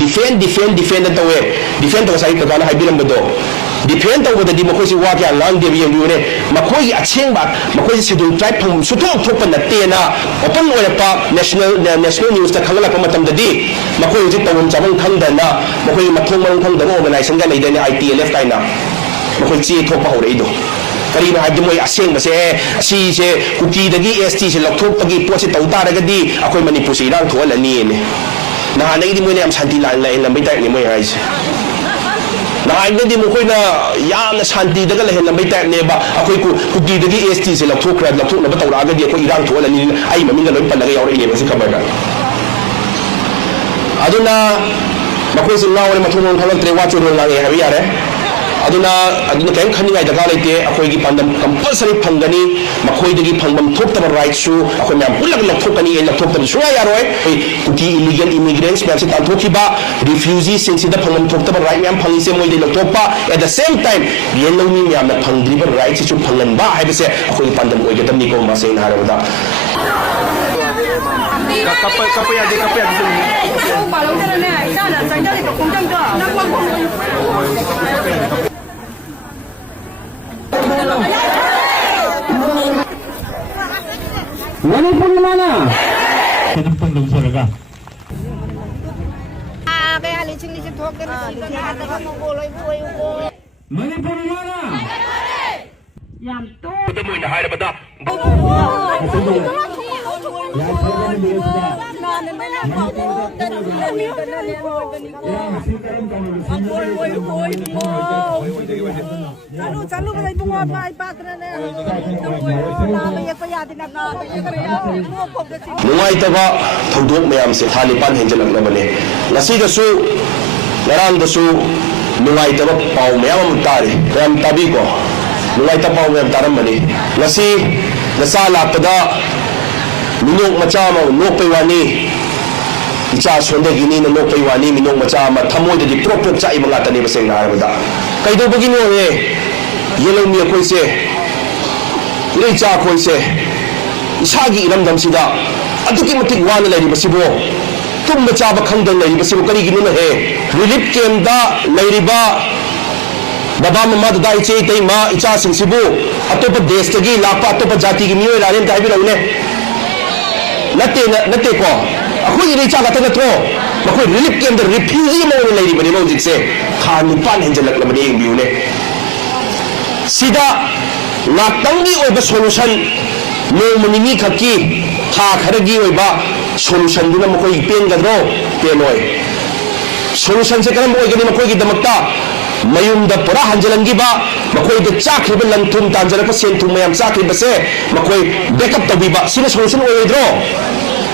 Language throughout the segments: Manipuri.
defend tawwe defend to sai kana haibiram bado defend to bada di makoi si wa kya lang de biang biune makoi acheng ba makoi si dul tribe phang su thong thok pan te na open oil pa national news ta khangala pa matam da di makoi ji tawum chamang khang da na makoi mathong mang khang da organization ga nei da ni ITLF kai na makoi chi thok pa ho rei do kari na hadi mo aseng ba se si se kuki dagi ST se lokthok pagi po se tau ta daga di akoi manipur si rang thol ani ne na hanai di mo ne am shanti lan la in lambai ta ni mo ai se na hanai di mo koi na yam na shanti daga la hen lambai ta ne ba akoi kuki dagi ST se lokthok na ba tau ra ga di akoi rang thol ani ai mamin ga loi pan daga yaw re ne ba se ka ba ga aduna makoi se na ore mathung thol tre wa chu ro la nge ha bi yare aduna kain khani ngai daga leite akoi gi pandam compulsory phangani makoi dagi phangbam thokta right su akoi myam pulag lak thokani en lak thokta su ya roi kuki illegal immigrants myam se tan thoki ba refugees sing sida phangbam thokta right myam phangi se moi de lak thokpa at the same time bien lo ni myam na phangri ba right si chu phangan ba hai se akoi pandam oi ga tamni ko ma se na harada kapay ade palau tara ne sa na sa jali ko kung jang Manipur mana? Kenapa belum serga? Kaya licin-licin thok kan ada mau boloi boloi. Manipur mana? Yang tu. Kita mau dah ada pada. Calu kalau ibu ngapa ipat rene. Mungai taba thuduk mayam se Taliban henjelak na bane ngasi da su larang da su mungai taba pau mayam tari ram tabi ko mungai taba pau mayam taram bane ngasi nasa lapada minok macha ma nok pe wani icha sonde gini na nok pe wani minok macha ma thamoi da di prop cha ibanga tani baseng na arabada kaido bagino ye yellow mi koi se ire cha koi se isagi iramdam sida aduki matik wana lai basibo tum ba chaba khangdang lai basibo kari ginu na he relief camp da lairiba baba mama da iche tei ma icha sing sibu atopa desh tagi lapa atopa jati gi miyo ranen ta bi raune natte ko akoi ire cha ga ta natro makoi relief camp da refugee mo lai bani mo jik se khan pan henjalak la bani biu ne sida latangi oba solution no munimi khaki kha kharagi oiba solution duna makoi pen gadro penoi solution se karam oigani makoi gi damakta mayum da pura hanjalangi ba makoi da chakri ba lanthum tanjara pa sen thum mayam chakri ba se makoi backup tabi ba sina solution oidro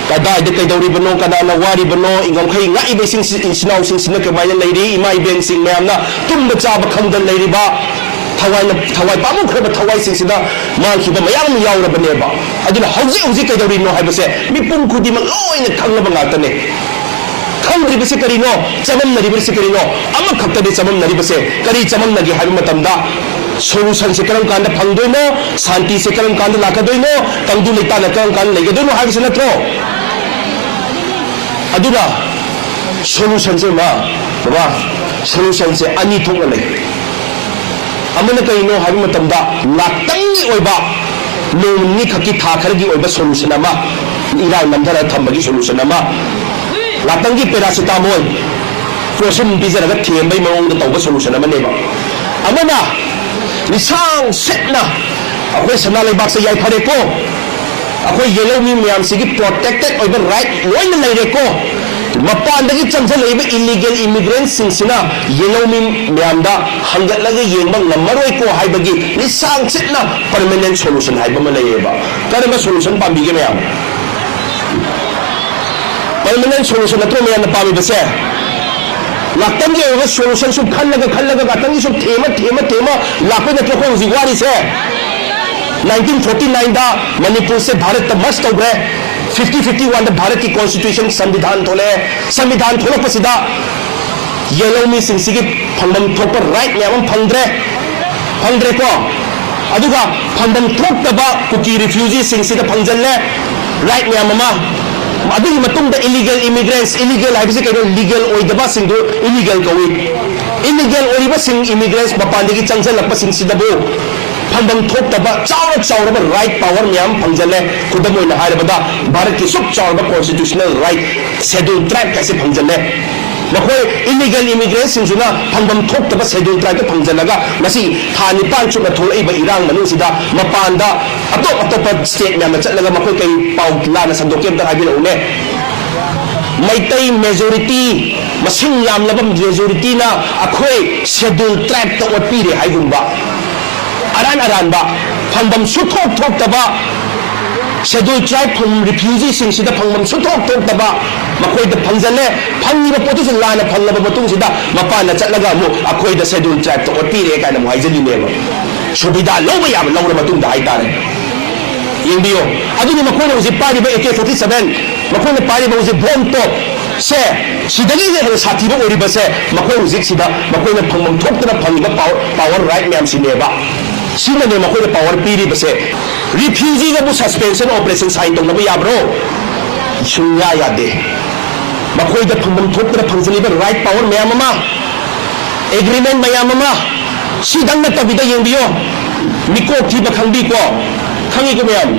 kada de kai dori bano kada na wari bano ingam khai ngai be sing sinau sing sina ke mai leiri imai ben sing mayam na tum ba cha ba khangdan leiri ba thawai pamu khaba thawai sing sida mal khiba mayam yaura bane ba aduna hauji kai dori no haibase mi pum khudi ma loina khangna ba ngata ne khangri base kari no chamam nari base kari no ama khakta de chamam nari base kari chamam nagi haiba matamda solution se karam kanda phangdoi no shanti se karam kanda lakadoi no tangdu leita na karam kanda legadoi no haibase natro aduna solution se ma baba solution se ani thongna le amana kai no haiba matamda latangi oiba no ni khaki tha khargi oiba solution ama ira namdara thambagi solution ama latangi paracetamol frozen pizza ga thembai maung da tawba solution ama ne ba amana nisang setna akoi sana leibak se yai phare ko akoi yellow mi myam sigi protected oiba right loina leire ko mapan dagi chamsa leiba illegal immigrants sing sina yellow mi myam da hangat lagi yengba ngamaroi ko haibagi nisang setna permanent solution haiba ma leiba karema solution pambi ge myam permanent solution atro me na pami base laktan ge over solution su khallaga gatang su thema lakoi na ko zigwari se 1949 da manipur se bharat ta mast ho gaya 50-51 da bharat ki constitution संविधान थोले pasida yellow mi sing sigi phandam proper right nyam phangdre ko aduga phandam thok taba kuki refugee sing sida phangjalle right nyam ma ꯑꯗꯨꯒꯤ ꯃꯇꯨꯡꯗ illegal immigrants illegal ꯍꯥꯏꯕꯁꯤ ꯀꯩꯅꯣ legal ꯑꯣꯏꯗꯕꯁꯤꯡꯗꯨ illegal ꯀꯧꯏ illegal ꯑꯣꯏꯔꯤꯕꯁꯤꯡ immigrants ꯃꯄꯥꯟꯗꯒꯤ ꯆꯪꯁꯤꯜꯂꯛꯄꯁꯤꯡꯁꯤꯗꯕꯨ ꯐꯪꯐꯝ ꯊꯣꯛꯇꯕ ꯆꯥꯎꯔꯕ ꯔꯥꯏꯠ ꯄꯥꯋꯔ ꯃꯌꯥꯝ ꯐꯪꯖꯜꯂꯦ ꯈꯨꯗꯝ ꯑꯣꯏꯅ ꯍꯥꯏꯔꯕꯗ ꯚꯥꯔꯠꯀꯤ ꯁꯨꯛ ꯆꯥꯎꯔꯕ ꯀꯣꯟꯁꯇꯤꯇ꯭ꯌꯨꯁꯅꯦꯜ ꯔꯥꯏꯠ ꯁꯦꯗ꯭ꯌꯨꯜ ꯇ꯭ꯔꯥꯏꯕ ꯀꯥꯏꯁꯦ ꯐꯪꯖꯜꯂꯦ ꯃꯈꯣꯏ ꯏꯂꯤꯒꯦꯜ ꯏꯃꯤꯒ꯭ꯔꯦꯟꯠꯁꯤꯡꯁꯤꯅ ꯐꯪꯐꯝ ꯊꯣꯛꯇꯕ ꯁꯦꯗ꯭ꯌꯨꯜ ꯇ꯭ꯔꯥꯏꯕꯇ ꯐꯪꯖꯜꯂꯒ ꯉꯁꯤ ꯊꯥ 9 ꯆꯨꯞꯅ ꯊꯣꯛꯂꯛꯏꯕ ꯏꯔꯥꯡ ꯃꯅꯨꯡꯁꯤꯗ ꯃꯄꯥꯟꯗ ꯑꯇꯣꯞꯄ ꯁ꯭ꯇꯦꯠ ꯃꯌꯥꯝꯗ ꯆꯠꯂꯒ ꯃꯈꯣꯏ ꯀꯩ ꯄꯥꯎ ꯂꯥꯟꯅ ꯁꯟꯗꯣꯛꯀꯦ ꯑꯝꯇ ꯍꯥꯏꯕꯤꯔꯛꯎꯅꯦ ꯃꯩꯇꯩ ꯃꯦꯖꯣꯔꯤꯇꯤ ꯃꯁꯤꯡ ꯌꯥꯝꯂꯕ ꯃꯦꯖꯣꯔꯤꯇꯤꯅ ꯑꯩꯈꯣꯏ ꯁꯦꯗ꯭ꯌꯨꯜ ꯇ꯭ꯔꯥꯏꯕꯇ ꯑꯣꯠꯄꯤꯔꯦ ꯍꯥꯏꯒꯨꯝꯕ ꯑꯔꯥꯟꯕ ꯐꯪꯐꯝ ꯁꯨꯊꯣꯛ ꯊꯣꯛꯇꯕ ꯁꯦꯗ꯭ꯌꯨꯜ ꯇ꯭ꯔꯥꯏꯕ ꯔꯤꯐ꯭ꯌꯨꯖꯤꯁꯤꯡꯁꯤꯗ ꯐꯪꯐꯝ ꯁꯨꯊꯣꯛ ꯊꯣꯛꯇꯕ ꯃꯈꯣꯏꯗ ꯐꯪꯖꯜꯂꯦ ꯐꯪꯉꯤꯕ ꯄꯣꯠꯇꯨꯁꯨ ꯂꯥꯟꯅ ꯐꯪꯂꯕ ꯃꯇꯨꯡꯁꯤꯗ ꯃꯄꯥꯟꯗ ꯆꯠꯂꯒ ꯑꯃꯨꯛ ꯑꯩꯈꯣꯏꯗ ꯁꯦꯗ꯭ꯌꯨꯜ ꯇ꯭ꯔꯥꯏꯕꯇ ꯑꯣꯠꯄꯤꯔꯦ ꯀꯥꯏꯅ ꯑꯃꯨꯛ ꯍꯥꯏꯖꯜꯂꯤꯅꯦꯕ ꯁꯨꯕꯤꯗꯥ ꯂꯧꯕ ꯌꯥꯕ ꯂꯧꯔ ꯃꯇꯨꯡꯗ ꯍꯥꯏꯇꯥꯔꯦ ꯌꯦꯡꯕꯤꯌꯣ ꯑꯗꯨꯅꯤ ꯃꯈꯣꯏꯅ ꯍꯧꯖꯤꯛ ꯄꯥꯏꯔꯤꯕ AK-47 ꯃꯈꯣꯏꯅ ꯄꯥꯏꯔꯤꯕ ꯍꯧꯖꯤꯛ ꯕꯣꯝ ꯇꯣꯞ ꯁꯦ ꯁꯤꯗꯒꯤ ꯍꯦꯟꯅ ꯁꯥꯊꯤꯕ ꯑꯣꯏꯔꯤꯕꯁꯦ ꯃꯈꯣꯏ ꯍꯧꯖꯤꯛ ꯁꯤꯗ ꯃꯈꯣꯏꯅ ꯐꯪꯐꯝ ꯊꯣꯛꯇꯅ ꯐꯪꯉꯤꯕ ꯄꯥꯋꯔ ꯔꯥꯏꯠ ꯃꯌꯥꯝꯁꯤꯅꯦꯕ ꯁꯤꯅꯅꯦ ꯃꯈꯣꯏꯅ ꯄꯥꯋꯔ ꯄꯤꯔꯤꯕꯁꯦ ꯔꯤꯐ꯭ꯌꯨꯖꯤꯒꯕꯨ ꯁꯁꯄꯦꯟꯁꯟ ꯑꯣꯄꯔꯦꯁꯟ ꯁꯥꯏꯟ ꯇꯧꯅꯕ ꯌꯥꯕ꯭ꯔꯣ ꯁꯨꯡꯌꯥ ꯌꯥꯗꯦ ꯃꯈꯣꯏꯗ ꯐꯪꯐꯝ ꯊꯣꯛꯇꯅ ꯐꯪꯖꯜꯂꯤꯕ ꯔꯥꯏꯠ ꯄꯥꯋꯔ ꯃꯌꯥꯝ ꯑꯃ ꯑꯦꯒ꯭ꯔꯤꯃꯦꯟ ꯃꯌꯥम ꯑꯃ ꯁꯤꯗꯪ ꯅꯠꯇꯕꯤꯗ ꯌꯦꯡꯕꯤꯌꯣ ꯃꯤꯀꯣꯛ ꯊꯤꯕ ꯈꯪꯕꯤꯀꯣ ꯈꯪꯉꯤꯀꯣ ꯃꯌꯥꯝ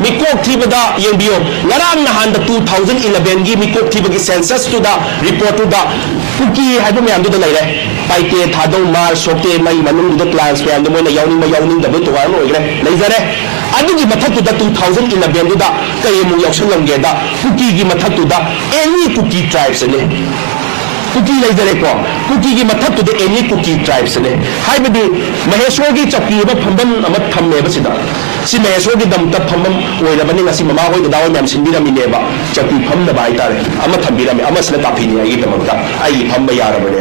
ꯃꯤꯀꯣꯛ ꯊꯤꯕꯗ ꯌꯦꯡꯕꯤꯌꯣ ꯉꯔꯥꯡ ꯅꯍꯥꯟꯗ 2011ꯒꯤ ꯃꯤꯀꯣꯛ ꯊꯤꯕꯒꯤ ꯁꯦꯟꯁꯁꯇꯨꯗ ꯔꯤꯄꯣꯔꯠꯇꯨꯗ ꯀꯨꯀꯤ ꯍꯥꯏꯕ ꯃꯌꯥꯝꯗꯨꯗ ꯂꯩꯔꯦ ꯄꯥꯏꯇꯦ ꯊꯥꯗꯧ ꯃꯥꯔ ꯁꯣꯛꯇꯦ ꯃꯩ ꯃꯅꯨꯡꯗꯨꯗ ꯀ꯭ꯂꯥꯟꯁ ꯃꯌꯥꯝꯗꯣ ꯃꯣꯏꯅ ꯌꯥꯎꯅꯤꯡꯕ ꯌꯥꯎꯅꯤꯡꯗꯕ ꯇꯣꯉꯥꯟꯅ ꯑꯣꯏꯈ꯭ꯔꯦ ꯂꯩꯖꯔꯦ ꯑꯗꯨꯒꯤ ꯃꯊꯛꯇꯨꯗ 2011ꯗꯨꯗ ꯀꯩ ꯑꯃꯨꯛ ꯌꯥꯎꯁꯜꯂꯝꯒꯦꯗ ꯀꯨꯀꯤꯒꯤ ꯃꯊꯛꯇꯨꯗ ꯑꯦꯅꯤ ꯀꯨꯀꯤ ꯇ꯭ꯔꯥꯏꯕꯁꯅꯦ कुकी लेजरेको कुकी की मथक तो एनी कुकी ट्राइब्स ने हाइबदी महेश्वर की चक्की फंबम थमे सि महेश्वर की दम फंबम ओइरबनी ngasi mama hoi da dawa myam sinbirami ba chakki famna bai tare ama thambirami ama sina tapini ai damakta ai famba yarabane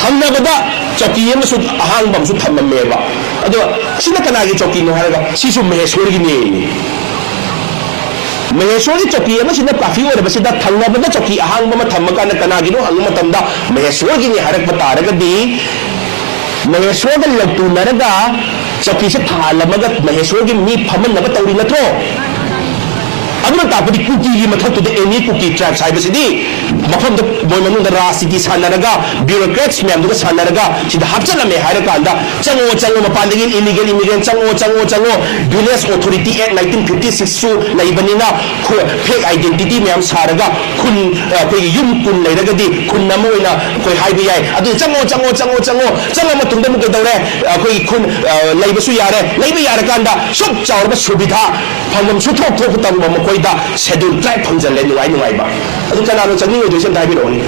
thamna bada chakki yema su ahang bam su thamme ba ado sina kana gi chakki no haraga si su meheshwar gi ne Maheshwari चौकी काफी थंगबद चौकी अहांग थमकान कनागिनो हंग महेश्वर की हरप तारगदी महेश्वर लौटूनरग चौकी से थालमग महेश्वर की मी फमनब तौरी नत्रो तापदी कुकी की मथक एनी कुकी ट्राइब्स है मफम मोई राजनीति सानरगा ब्यूरोक्रेट्स मैम सानरगा हापचलमे चंगो चंगो मपान इलीगल इमिग्रेंट चंगो चंगो चंगो विलेज अथॉरिटी एक्ट 1956 लेबनीना फेक आइडेंटिटी मैम सारगा खुन युम कुन लेरगदी खुन नमोइना कोई हाइबे याय अदु चंगो चंगो चंगो चंगो चंगो मतुंग दम कदौरे कोई खुन लेबसु यारे लेबे यारे कांदा सुब चावरबा सुविधा फंगम सुथोक थोक तंग मकोइदा शेड्यूल ट्राइब फंजले नुवाई नुवाइबा अदु कनानो चंगी ओइदोसन ताइबिरोनी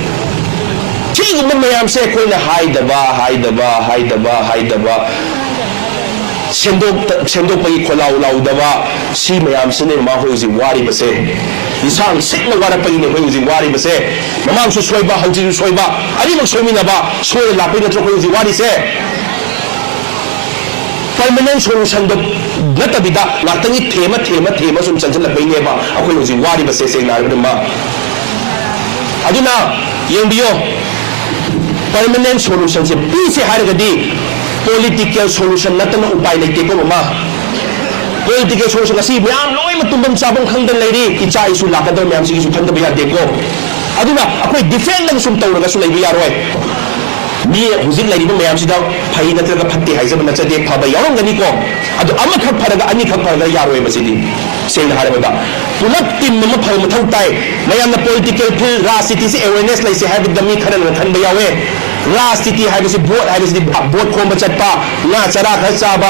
ठीक मैम से कोई हाइदबा सेंदोपगी खोलाउ लाउदबा सी मैम से मा होजी वारी बसे इंसान सेक्न वारपगी ने होजी वारी बसे ममांग सु सोइबा हंजी सोइबा अनिमक सोमिनबा सोय लापै नत्रो होजी वारी से परमानेंट सोल्यूशन दो नतबिदा लातंगी थेमा सुम चंचल लबैनेबा अखोय होजी वारी बसे से नारबमा अदुना येंबियो परमानेंट सोल्यूशन से पीछे हारगदी पॉलिटिकल सोल्यूशन नतन उपाय लेते को ममा पॉलिटिकल सोल्यूशन असी म्याम लोय मतुंबम चाबम खंगदन लेरी इचा इसु लाकदर म्याम सिगी सु खंदब या देखो अदुना अखोय डिफेंड लंग सुम तौरगा सु लेबि यारोय मी हुजिक लेरिबो म्याम सिदा फई नत्रगा फत्ते हाइजब नचदे फबा यारंगनी को अदु अमा खक फरगा अनि खक फरगा यारोय मसिदी सेन हारबदा पुलप टीम म फल मथौ ताई मयाम पॉलिटिकल फिल राजनीति से अवेयरनेस लेसे हाइब दमी खरन खनबा यावे राजनीति है बोट खोब चटपा ना चरा खर चाब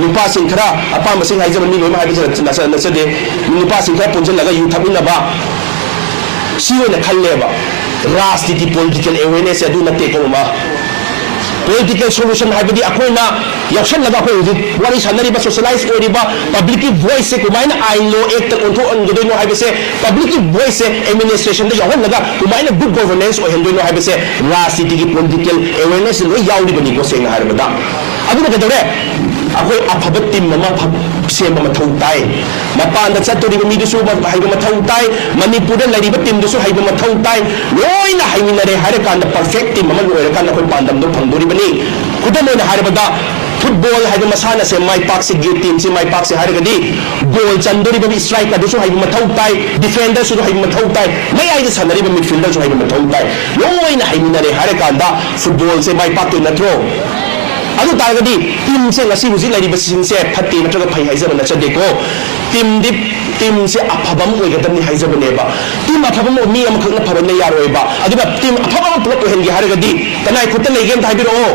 नुपा खरा अपाम मी लोम नचदे नुपा खर पुंजल यू थमीनब खलेब राजनीति पॉलिटिकल अवेयरनेस नतेको पॉलिटिकल सोल्यूशन है वारी सानरीब सोशलाइज पब्लिक की वॉइस से कुमायन आइन लो एक्ट ओंथोनो है पब्लिक की वॉइस से एडमिनिस्ट्रेशन कुमायन गुड गवर्नेंस है राजनीति की पॉलिटिकल अवेयरनेस लो याउरीबनीको सेंगना हारबदा अदुना कदरे ꯑꯩꯈꯣꯏ ꯑꯐꯕ ꯇꯤꯝ ꯑꯃ ꯁꯦꯝꯕ ꯃꯊꯧ ꯇꯥꯏ ꯃꯄꯥꯟꯗ ꯆꯠꯇꯣꯔꯤꯕ ꯃꯤꯗꯨꯁꯨ ꯍꯩꯕ ꯃꯊꯧ ꯇꯥꯏ ꯃꯅꯤꯄꯨꯔꯗ ꯂꯩꯔꯤꯕ ꯇꯤꯝꯗꯨꯁꯨ ꯍꯩꯕ ꯃꯊꯧ ꯇꯥꯏ ꯂꯣꯏꯅ ꯍꯩꯃꯤꯟꯅꯔꯦ ꯍꯥꯏꯔꯀꯥꯟꯗ ꯄꯔꯐꯦꯛ ꯇꯤꯝ ꯑꯃ ꯑꯣꯏꯔꯀꯥꯟꯗ ꯑꯩꯈꯣꯏ ꯄꯥꯟꯗꯝꯗꯣ ꯐꯪꯗꯣꯔꯤꯕꯅꯤ ꯈꯨꯗꯝ ꯑꯣꯏꯅ ꯍꯥꯏꯔꯕꯗ ꯐꯨꯠꯕꯣꯜ ꯍꯥꯏꯕ ꯃꯁꯥꯟꯅꯁꯦ ꯃꯥꯏ ꯄꯥꯛꯁꯦ ꯇꯤꯝꯁꯦ ꯃꯥꯏ ꯄꯥꯛꯁꯦ ꯍꯥꯏꯔꯒꯗꯤ ꯒꯣꯜ ꯆꯟꯗꯣꯔꯤꯕ ꯏꯁꯇ꯭ꯔꯥꯏꯀꯔꯗꯨꯁꯨ ꯍꯩꯕ ꯃꯊꯧ ꯇꯥꯏ ꯗꯤꯐꯦꯟꯗꯔꯁꯨ ꯍꯩꯕ ꯃꯊꯧ ꯇꯥꯏ ꯃꯌꯥꯏꯗ ꯁꯥꯟꯅꯔꯤꯕ ꯃꯤꯗꯐꯤꯜꯗꯔꯁꯨ ꯍꯩꯕ ꯃꯊꯧ ꯇꯥꯏ ꯂꯣꯏꯅ ꯍꯩꯃꯤꯟꯅꯔꯦ ꯍꯥꯏꯔꯀꯥꯟꯗ ꯐꯨꯠꯕꯣꯜꯁꯦ ꯃꯥꯏ ꯄꯥꯛꯇꯣꯏ ꯅꯠꯇ꯭ꯔꯣ ꯑꯗꯨ ꯇꯥꯔꯒꯗꯤ ꯇꯤꯝꯁꯦ ꯉꯁꯤ ꯍꯧꯖꯤꯛ ꯂꯩꯔꯤꯕꯁꯤꯡꯁꯦ ꯐꯠꯇꯦ ꯅꯠꯇ꯭ꯔꯒ ꯐꯩ ꯍꯥꯏꯖꯕ ꯅꯠꯆꯗꯦꯀꯣ ꯇꯤꯝꯁꯦ ꯑꯐꯕ ꯑꯃ ꯑꯣꯏꯒꯗꯕꯅꯤ ꯍꯥꯏꯖꯕꯅꯦꯕ ꯇꯤꯝ ꯑꯐꯕ ꯑꯃ ꯃꯤ ꯑꯃꯈꯛꯅ ꯐꯕꯅ ꯌꯥꯔꯣꯏꯕ ꯑꯗꯨꯒ ꯇꯤꯝ ꯑꯐꯕ ꯑꯃ ꯄꯨꯂꯞ ꯑꯣꯏꯍꯟꯒꯦ ꯍꯥꯏꯔꯒꯗꯤ ꯀꯅꯥꯏ ꯈꯨꯠꯇ ꯂꯩꯒꯦ ꯑꯝꯇ ꯍꯥꯏꯕꯤꯔꯛꯑꯣ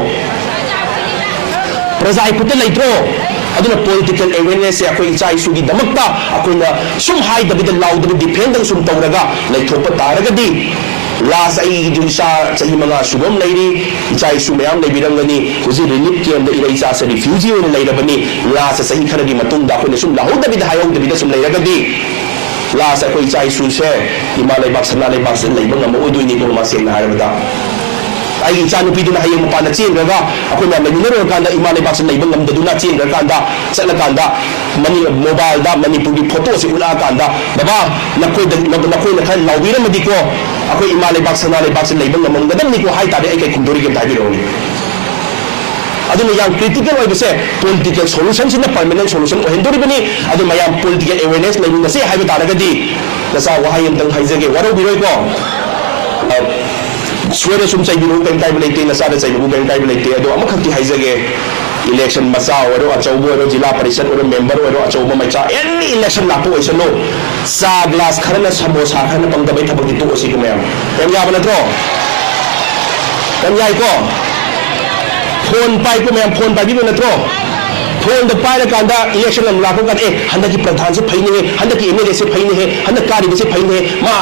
ꯄ꯭ꯔꯖꯥꯒꯤ ꯈꯨꯠꯇ ꯂꯩꯇ꯭ꯔꯣ ꯑꯗꯨꯅ ꯄꯣꯂꯤꯇꯤꯀꯦꯜ ꯑꯦꯋꯦꯔꯅꯦꯁꯁꯦ ꯑꯩꯈꯣꯏ ꯏꯆꯥ ꯏꯁꯨꯒꯤꯗꯃꯛꯇ ꯑꯩꯈꯣꯏꯅ ꯁꯨꯝ ꯍꯥꯏꯗꯕꯤꯗ ꯂꯥꯎꯗꯕꯤ ꯗꯤꯐꯦꯟꯗꯪ ꯁꯨꯝ ꯇꯧꯔꯒ ꯂꯩꯊꯣꯛꯄ ꯇꯥꯔꯒꯗꯤ ꯂꯥꯁ ꯑꯩꯒꯤ ꯏꯆꯥ ꯆꯍꯤ 5 ꯁꯨꯕ ꯑꯃ ꯂꯩꯔꯤ ꯏꯆꯥ ꯏꯁꯨ ꯃꯌꯥꯝ ꯂꯩꯕꯤꯔꯝꯒꯅꯤ ꯍꯧꯖꯤꯛ ꯔꯤꯂꯤꯐ ꯀꯦꯝꯗ ꯏꯆꯥꯁꯦ ꯔꯤꯐ꯭ꯌꯨꯖꯤ ꯑꯣꯏꯅ ꯂꯩꯔꯕꯅꯤ ꯂꯥꯁ ꯆꯍꯤ ꯈꯔꯒꯤ ꯃꯇꯨꯡꯗ ꯑꯩꯈꯣꯏꯅ ꯁꯨꯝ ꯂꯥꯍꯧꯗꯕꯤꯗ ꯍꯥꯏꯍꯧꯗꯕꯤꯗ ꯁꯨꯝ ꯂꯩꯔꯒꯗꯤ ꯂꯥꯁ ꯑꯩꯈꯣꯏ ꯏꯆꯥ ꯏꯁꯨꯁꯦ ꯏꯃꯥ ꯂꯩꯕꯥꯛ ꯁꯅꯥ ꯂꯩꯕꯥꯛꯁꯤꯗ ꯂꯩꯕ ꯉꯝꯃꯛꯑꯣꯏꯗꯣꯏꯅꯤꯀꯣ ꯃꯥ ꯁꯦꯡꯅ ꯍꯥꯏꯔꯕꯗ ꯑꯩꯒꯤ ꯏꯆꯥꯅꯨꯄꯤꯗꯨꯅ ꯍꯌꯦꯡ ꯃꯄꯥꯟꯗ ꯆꯦꯟꯈ꯭ꯔꯒ ꯑꯩꯈꯣꯏꯅ ꯂꯩꯃꯤꯟꯅꯔꯨꯔꯀꯥꯟꯗ ꯏꯃꯥ ꯂꯩꯕꯥꯛꯁꯤ ꯂꯩꯕ ꯉꯝꯗꯗꯨꯅ ꯆꯦꯟꯈ꯭ꯔꯀꯥꯟꯗ ꯆꯠꯂꯀꯥꯟꯗ ꯃꯣꯕꯥꯏꯜꯗ ꯃꯅꯤꯄꯨꯔꯒꯤ ꯐꯣꯇꯣꯁꯤ ꯎꯠꯂꯛꯑꯀꯥꯟꯗ ꯕꯕꯥ ꯅꯈꯣꯏꯅ ꯈꯔ ꯂꯥꯎꯕꯤꯔꯝꯃꯗꯤꯀꯣ ꯑꯩꯈꯣꯏ ꯏꯃꯥ ꯂꯩꯕꯥꯛ ꯁꯅꯥ ꯂꯩꯕꯥꯛꯁꯤ ꯂꯩꯕ ꯉꯝꯃꯝꯒꯗꯕꯅꯤꯀꯣ ꯍꯥꯏꯇꯥꯔꯦ ꯑꯩ ꯀꯩ ꯈꯨꯝꯗꯣꯔꯤꯒꯦ ꯑꯝꯇ ꯍꯥꯏꯕꯤꯔꯛꯎꯅꯦ aduna yang critical oy bese political solution sina permanent solution ohendoribani adu mayam political awareness leina se haiba taragadi nasa wahayam tang haijage waro biroi ko swere sum chai biru kan kai belete nasa da chai biru kan kai belete adu amakhati haijage election masa oro achaubo oro jila parishad oro member oro achaubo macha any election lapo oisano sa glass kharana samosa khana pangdabai thabaki to osi mayam em ya banatro em yai ko phone pai ko mayam phone pai bi banatro phone da pai ka da election lam lapo kan handa ki pradhan se phaine he handa ki MLA se phaine he handa kari se phaine ma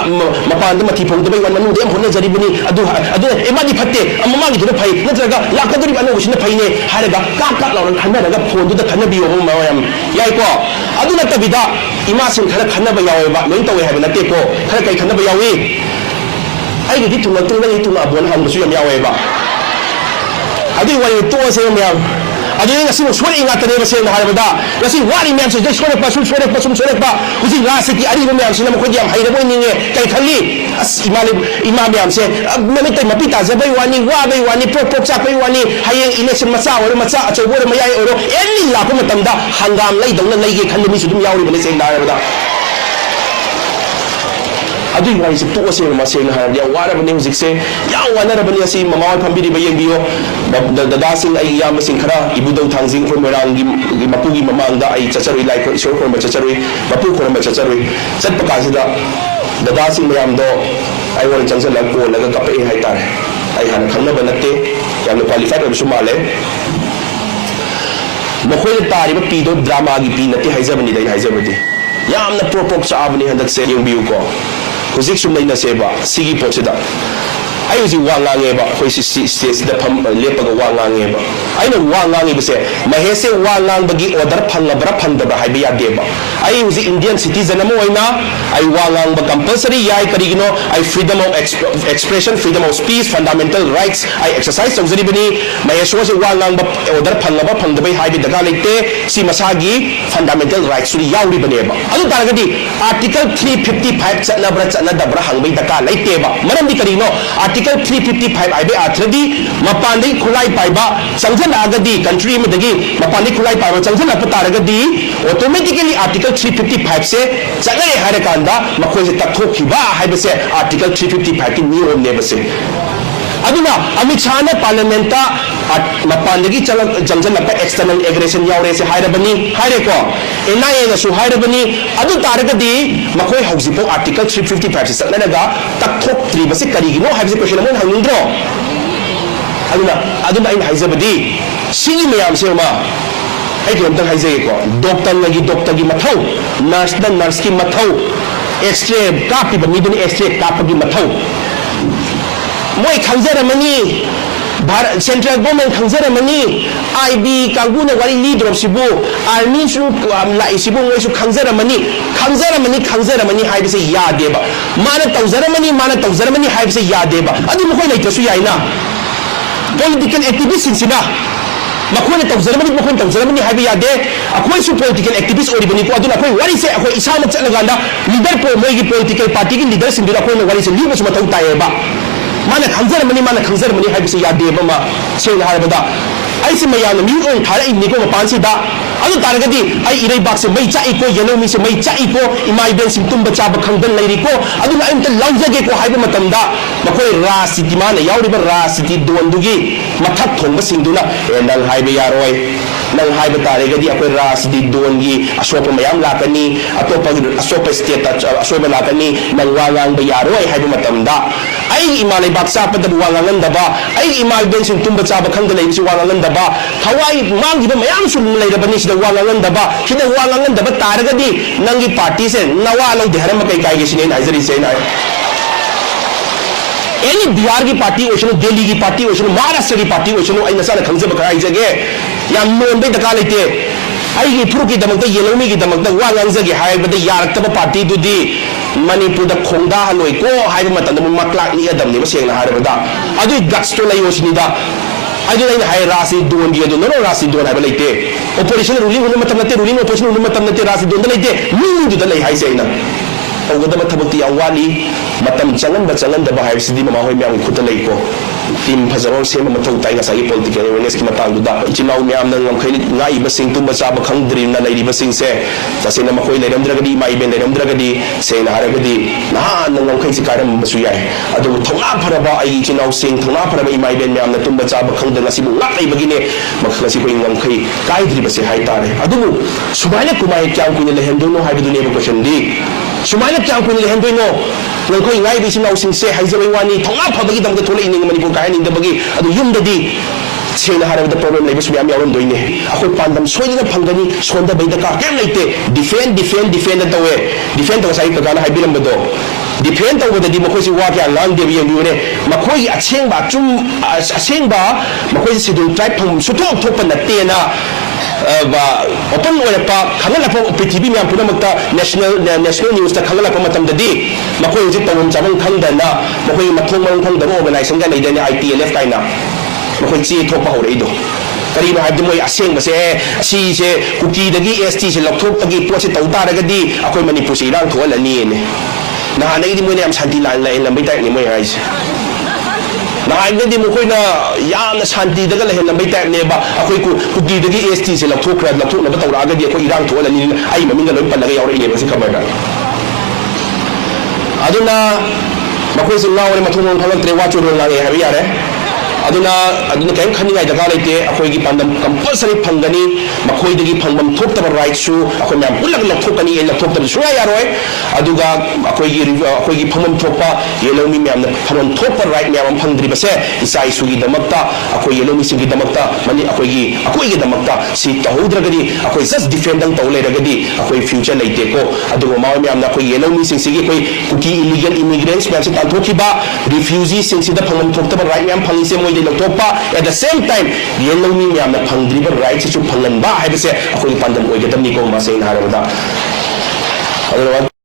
mapan da mathi phong da bai wan manu de honna jari buni adu emadi phatte amma gi da phai natraga lakaduri anu usina phaine haraga ka lawran khanna daga phone du da khanna bi yo mayam yai ko adu na tabida ima sin khara khanna ba yawe ba loin tawe ha ba natte ko khara kai khanna ba yawe ai gi thuna tu na tu na bon han su yam yawe ba adu wai to se yam adu nga sino swari nga tane ba se na harabada kasi wari myam se jai sware pa sum sware pa uji nga se ki ari myam se na ko yam haira boy ninge kai khali as imam myam se mami tai mapita za bai wani wa bai wani pop cha bai wani hayeng election macha or macha achobo re mayai oro enni la ko matamda hangam lai dongna lai ge khanni mi su dum yauri bane se na harabada adu wai se to se ma se na har ya wara bane music se ya wana ra bane asi mama wa phambiri ba yeng biyo da sing ai ya ma sing khara ibudau thangjing khoi merang gi mapu gi mamang da ai chacharui lai ko isor khoi ma chacharui mapu khoi ma chacharui chat pa ka sida da sing mayam do ai won changsel la ko la ga kape hai tar ai han khangna ba natte ya no qualified ba su male mokhoi tari ba pi do drama gi pi natte haijabani dai haijabadi yamna propok cha abani handak se yeng biu ko hujik sum leina seba sigi pochida ai uji wangange ba khoi si stage da pham lepaga wangange ba ai na wangange bese mahese wangang bagi order phanga bra phanda ba haiba ya deba ai uji indian citizen amo oina ai wangang ba compulsory yai karigino ai freedom of expression freedom of speech fundamental rights ai exercise tawjari bani maheso se wangang ba order phanga ba phanda bai haiba daga leite si masagi fundamental rights suri yauri bane ba adu taragadi article 355 chana dabra hangbai daga leite ba maram di karino article 355 aibe athadi mapandi khulai paiba changjan agadi country medagi mapandi khulai paiba changjan apataragadi automatically article 355 se chagare harakanda makhoi se tathokhiba haibe se article 355 ki niyom ne base aduna amit shah parliament ta mapandagi changjan apa external aggression yaure se hairabani haire ko NIA na su hairabani adu taragadi makhoi hausipo article 355 se satnaga tathok tri base karigino haibse question amon hangindro aduna in haizabadi sigi mayam se ma ai ki amtang haizege ko doctor gi mathau nurse ki mathau x-ray kapi ba miduni x-ray kapagi mathau moi khangjaramani central government khangjaramani IB kanguna wari lead of sibu army su lai sibu moi su khangjaramani haibse yadeba mana tawjaramani haibse yadeba adu moi lai tasu yaina political activist sina ꯃꯈꯣꯏꯅ ꯇꯧꯖꯔꯕꯅꯤ ꯃꯈꯣꯏꯅ ꯇꯧꯖꯔꯕꯅꯤ ꯍꯥꯏꯕ ꯌꯥꯗꯦ ꯑꯩꯈꯣꯏꯁꯨ ꯄꯣꯂꯤꯇꯤꯀꯦꯜ ꯑꯦꯛꯇꯤꯚꯤꯁ ꯑꯣꯏꯔꯤꯕꯅꯤꯀꯣ ꯑꯗꯨꯅ ꯑꯩꯈꯣꯏ ꯋꯥꯔꯤꯁꯦ ꯑꯩꯈꯣꯏ ꯏꯁꯥꯃꯛ ꯆꯠꯂꯀꯥꯟꯗ ꯂꯤꯗꯔ ꯃꯣꯏꯒꯤ ꯄꯣꯂꯤꯇꯤꯀꯦꯜ ꯄꯥꯔꯇꯤꯒꯤ ꯂꯤꯗꯔꯁꯤꯡꯗꯨꯗ ꯑꯩꯈꯣꯏꯅ ꯋꯥꯔꯤꯁꯦ ꯂꯤꯕꯁꯨ ꯃꯊꯧ ꯇꯥꯏꯌꯦꯕ mana khangzarmani haibisi yade bama sengna harabada aise mayana mi on thara inni ko pansi da adu taragadi ai irei bakse mai chai ko yelo mi se mai chai ko imai ben sim tumba chaba khangdan leiri ko adu na imta laujage ko haiba matamda makoi rasiti mana yauriba rasiti dondugi mathak thongba singduna nang haiba yaroi nang haiba taragadi akoi rasiti dongi asopa mayam lakani asopa state asopa lakani nang wangang ba yaroi haiba matamda ai imalai baksa pada wangangan daba ai imai ben sim tumba chaba khangdan leiri si wangangan daba thawai mangiba mayam sul leirabani si wangangan daba sida wangangan daba taragadi nangi party se nawa lo dehara ma kai kai gi sine naizari se na any Bihar की पार्टी ओशनो दिल्ली की पार्टी ओशनो महाराष्ट्र की पार्टी ओशनो आई नसा खंगजे बखराई जगे या नोन बे दका लेते आई की थ्रू की दमक येलोमी की दमक वा ngangजगे हायबदे यारक्तब पार्टी दुदी मणिपुर द खोंदा हलोय को हायब मतन मक्लाक नि अदमनि मसेंगना हारबदा अदु गट्स तो लयोसनिदा अदु लाइन हाय राशि दोन दी अदु नो राशि दोन हायब लेते ऑपरेशन रूलिंग होने मतम नते रूलिंग ऑपरेशन होने मतम नते राशि दोन लेते मींग दुदा लई हाय सेना तौगदब थबक्ति यावाली मतम चंगन दबा हायसिदी ममा होय म्याम खुद लेको टीम फजरो सेम मथौ ताई गसाई पॉलिटिकल अवेयरनेस की मतंग दुदा इचिनाउ म्याम नंग खैनि ngai basing tumba chaba khangdri na leiri basing se tasina makoi leiramdragadi mai ben leiramdragadi se na haragadi na nang khai si karam basu yai adu thonga pharaba ai ichinau sing thonga pharaba mai ben myam na tumba chaba khangdana sibu ngak ai bagine makhasi koi ngam khai kai dri base hai tare adu subaina kumai kyam kuine lehendu no haibu ne question di sumaina kyam kuine lehendu no ngoi ngai bi sinau sing se haijabai wani thonga phabagi damda thole ining manipur kai ning dabagi adu yumdadi सेना हारबद प्रॉब्लम लेबस म्याम यावम दोइने अखोय पांदम सोइदना फंगनी सोंदा बैदा का केम लेते डिफेंड तवे डिफेंड तो साइ कगाना हाइबिरम बदो डिफेंड तवददी मखोय सि वा क्या लांग देबि यंगुने मखोय अछेंबा चुम अछेंबा मखोय सिदुल ट्राइब फंग सुथोक थोप नतेना ओपन ओरपा खंगलप पृथ्वी म्याम पुनमक्ता नेशनल न्यूज़ ता खंगलप मतमददी मखोय जि तवम चाबम खंगदना मखोय मथोंग मरम खंगदबो ऑर्गेनाइजेशन गा लेदने ITLF काइना मखोय ची थोप हौरैदो करीब हाइबदि मोय असेंग बसे सी से कुकी दगी ST से लखथोप पगी पोसे तौ तारगदी अखोय मणिपुर से इरांग थोलनी ने नहानैदि मोय याम शांति लान लै लंबै टाइप नि मोय हाइस नहानैदि मखोयना याम शांति दगा लहे लंबै टाइप ने बा अखोय कुकी दगी ST से लखथोक न तौरागदी अखोय इरांग थोलनी आई ममिंग लोय पल्लगा यावरै ने बसे खबर अदुना मखोय से नावरे मथुंग थलक्त्रे वाचो रोंगागे हाबि यारे aduna kaim khani ngai daga leite akoi gi pandam compulsory phangani makhoi dagi phangbam thokta right su akoi myam ulak lak thokani el thokta su ya roi aduga akoi gi phangam thokpa yelomi myam na phanam thokpa right myam phangdri base isai su gi damakta akoi yelomi singi damakta mani akoi gi damakta si tahudragadi akoi just defendang tau leragadi akoi future leite ko aduga ma myam na akoi yelomi sing sigi akoi kuki illegal immigrants myam se tanthokiba refugees sing sida phangam thokta right myam phangi se de loktopa at the same time yellow mi myam na phangdriba right se chu phangan ba haibase akoi pandam oigadam ni ko ma sein harada